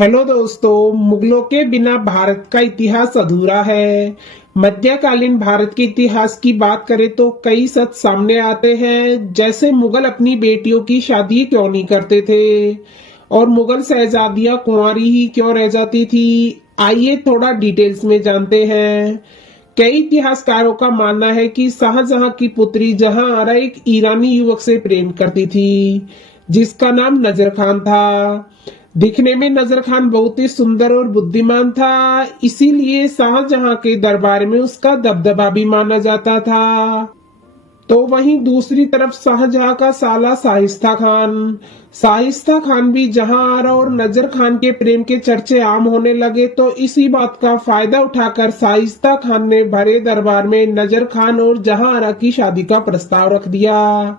Hello दोस्तों, मुगलों के बिना भारत का इतिहास अधूरा है। मध्यकालीन भारत के इतिहास की बात करें तो कई सच सामने आते हैं, जैसे मुगल अपनी बेटियों की शादी क्यों नहीं करते थे और मुगल शहजादियां कुंवारी ही क्यों रह जाती थी। आइए थोड़ा डिटेल्स में जानते हैं। कई इतिहासकारों का मानना है कि शाहजहां की पुत्री जहांआरा एक ईरानी युवक से प्रेम करती थी जिसका नाम नजर खान था। दिखने में नजर खान बहुत ही सुंदर और बुद्धिमान था, इसीलिए शाहजहां के दरबार में उसका दबदबा भी माना जाता था। तो वहीं दूसरी तरफ शाहजहां का साला शाइस्ता खान भी जहांआरा और नजर खान के प्रेम के चर्चे आम होने लगे, तो इसी बात का फायदा उठाकर शाइस्ता खान ने भरे दरबार में नजर खान और जहांआरा की शादी का प्रस्ताव रख दिया।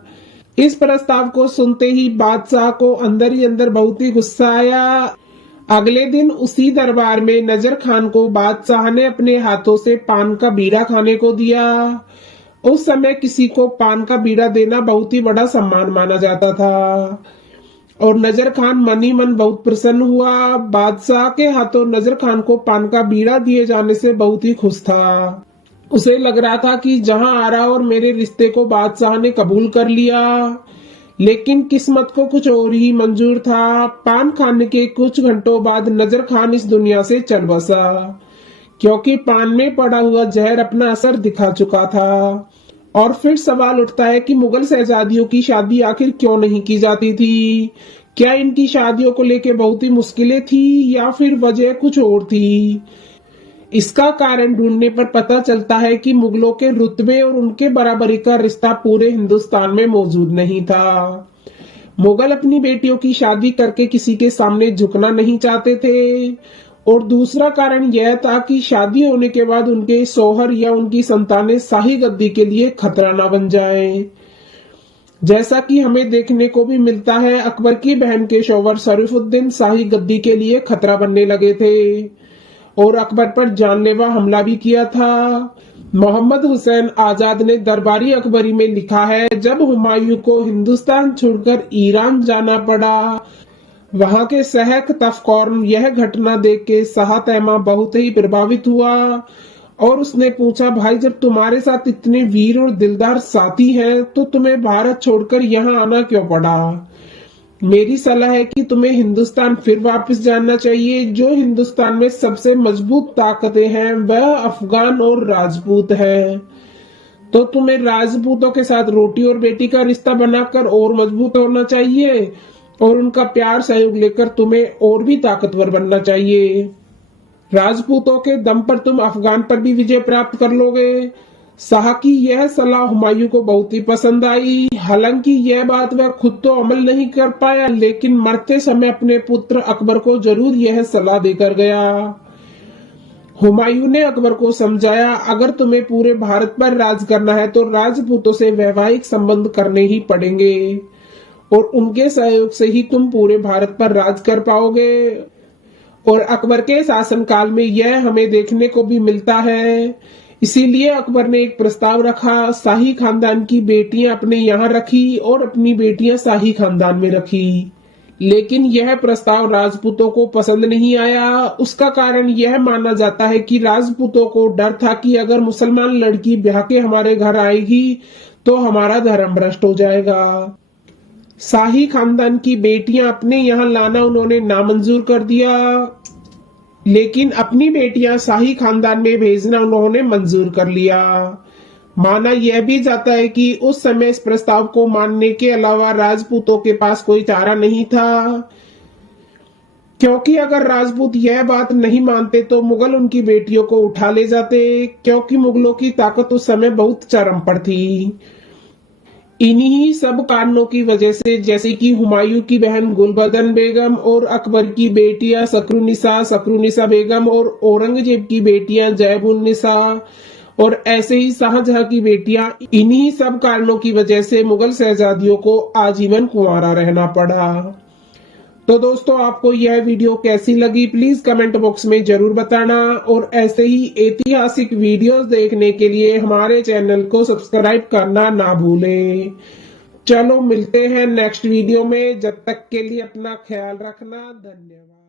इस प्रस्ताव को सुनते ही बादशाह को अंदर ही अंदर बहुत ही गुस्सा आया। अगले दिन उसी दरबार में नजर खान को बादशाह ने अपने हाथों से पान का बीड़ा खाने को दिया। उस समय किसी को पान का बीड़ा देना बहुत ही बड़ा सम्मान माना जाता था और नजर खान मन ही मन बहुत प्रसन्न हुआ। बादशाह के हाथों नजर खान को पान का बीड़ा दिए जाने से बहुत ही खुश था। उसे लग रहा था कि जहांआरा और मेरे रिश्ते को बादशाह ने कबूल कर लिया, लेकिन किस्मत को कुछ और ही मंजूर था। पान खाने के कुछ घंटों बाद नजर खान इस दुनिया से चल बसा, क्योंकि पान में पड़ा हुआ जहर अपना असर दिखा चुका था। और फिर सवाल उठता है कि मुगल शहजादियों की शादी आखिर क्यों नहीं की जाती थी। क्या इनकी शादियों को लेकर बहुत ही मुश्किलें थी या फिर वजह कुछ और थी। इसका कारण ढूंढने पर पता चलता है कि मुगलों के रुतबे और उनके बराबरी का रिश्ता पूरे हिंदुस्तान में मौजूद नहीं था। मुगल अपनी बेटियों की शादी करके किसी के सामने झुकना नहीं चाहते थे, और दूसरा कारण यह था कि शादी होने के बाद उनके शौहर या उनकी संतानें शाही गद्दी के लिए खतरा न बन जाए। जैसा कि हमें देखने को भी मिलता है, अकबर की बहन के शौहर शरीफुद्दीन शाही गद्दी के लिए खतरा बनने लगे थे और अकबर पर जानलेवा हमला भी किया था। मोहम्मद हुसैन आजाद ने दरबारी अकबरी में लिखा है, जब हुमायूं को हिंदुस्तान छोड़कर ईरान जाना पड़ा, वहां के सहक तफकौर यह घटना देख के शाह तैमा बहुत ही प्रभावित हुआ और उसने पूछा, भाई जब तुम्हारे साथ इतने वीर और दिलदार साथी हैं तो तुम्हें भारत छोड़कर यहाँ आना क्यों पड़ा। मेरी सलाह है कि तुम्हें हिंदुस्तान फिर वापस जाना चाहिए। जो हिंदुस्तान में सबसे मजबूत ताकतें हैं वह अफगान और राजपूत हैं, तो तुम्हें राजपूतों के साथ रोटी और बेटी का रिश्ता बनाकर और मजबूत होना चाहिए और उनका प्यार सहयोग लेकर तुम्हें और भी ताकतवर बनना चाहिए। राजपूतों के दम पर तुम अफगान पर भी विजय प्राप्त कर लोगे। शाह की यह सलाह हुमायूं को बहुत ही पसंद आई। हालांकि यह बात वह खुद तो अमल नहीं कर पाया, लेकिन मरते समय अपने पुत्र अकबर को जरूर यह सलाह देकर गया। हुमायूं ने अकबर को समझाया, अगर तुम्हें पूरे भारत पर राज करना है तो राजपूतों से वैवाहिक संबंध करने ही पड़ेंगे और उनके सहयोग से ही तुम पूरे भारत पर राज कर पाओगे। और अकबर के शासनकाल में यह हमें देखने को भी मिलता है। इसीलिए अकबर ने एक प्रस्ताव रखा, शाही खानदान की बेटियां अपने यहाँ रखी और अपनी बेटियां शाही खानदान में रखी। लेकिन यह प्रस्ताव राजपूतों को पसंद नहीं आया। उसका कारण यह माना जाता है कि राजपूतों को डर था कि अगर मुसलमान लड़की ब्याह के हमारे घर आएगी तो हमारा धर्म भ्रष्ट हो जाएगा। शाही खानदान की बेटियां अपने यहाँ लाना उन्होंने नामंजूर कर दिया, लेकिन अपनी बेटियां शाही खानदान में भेजना उन्होंने मंजूर कर लिया। माना यह भी जाता है कि उस समय इस प्रस्ताव को मानने के अलावा राजपूतों के पास कोई चारा नहीं था, क्योंकि अगर राजपूत यह बात नहीं मानते तो मुगल उनकी बेटियों को उठा ले जाते, क्योंकि मुगलों की ताकत उस समय बहुत चरम पर थी। इन्हीं सब कारणों की वजह से, जैसे कि हुमायूं की बहन गुलबदन बेगम और अकबर की बेटियां सकरुनिसा बेगम और औरंगजेब की बेटियां जैबुन्निसा और ऐसे ही शाहजहां की बेटियां, इन्हीं सब कारणों की वजह से मुगल शहजादियों को आजीवन कुंवारा रहना पड़ा। तो दोस्तों, आपको यह वीडियो कैसी लगी प्लीज कमेंट बॉक्स में जरूर बताना और ऐसे ही ऐतिहासिक वीडियोस देखने के लिए हमारे चैनल को सब्सक्राइब करना ना भूलें। चलो मिलते हैं नेक्स्ट वीडियो में, जब तक के लिए अपना ख्याल रखना। धन्यवाद।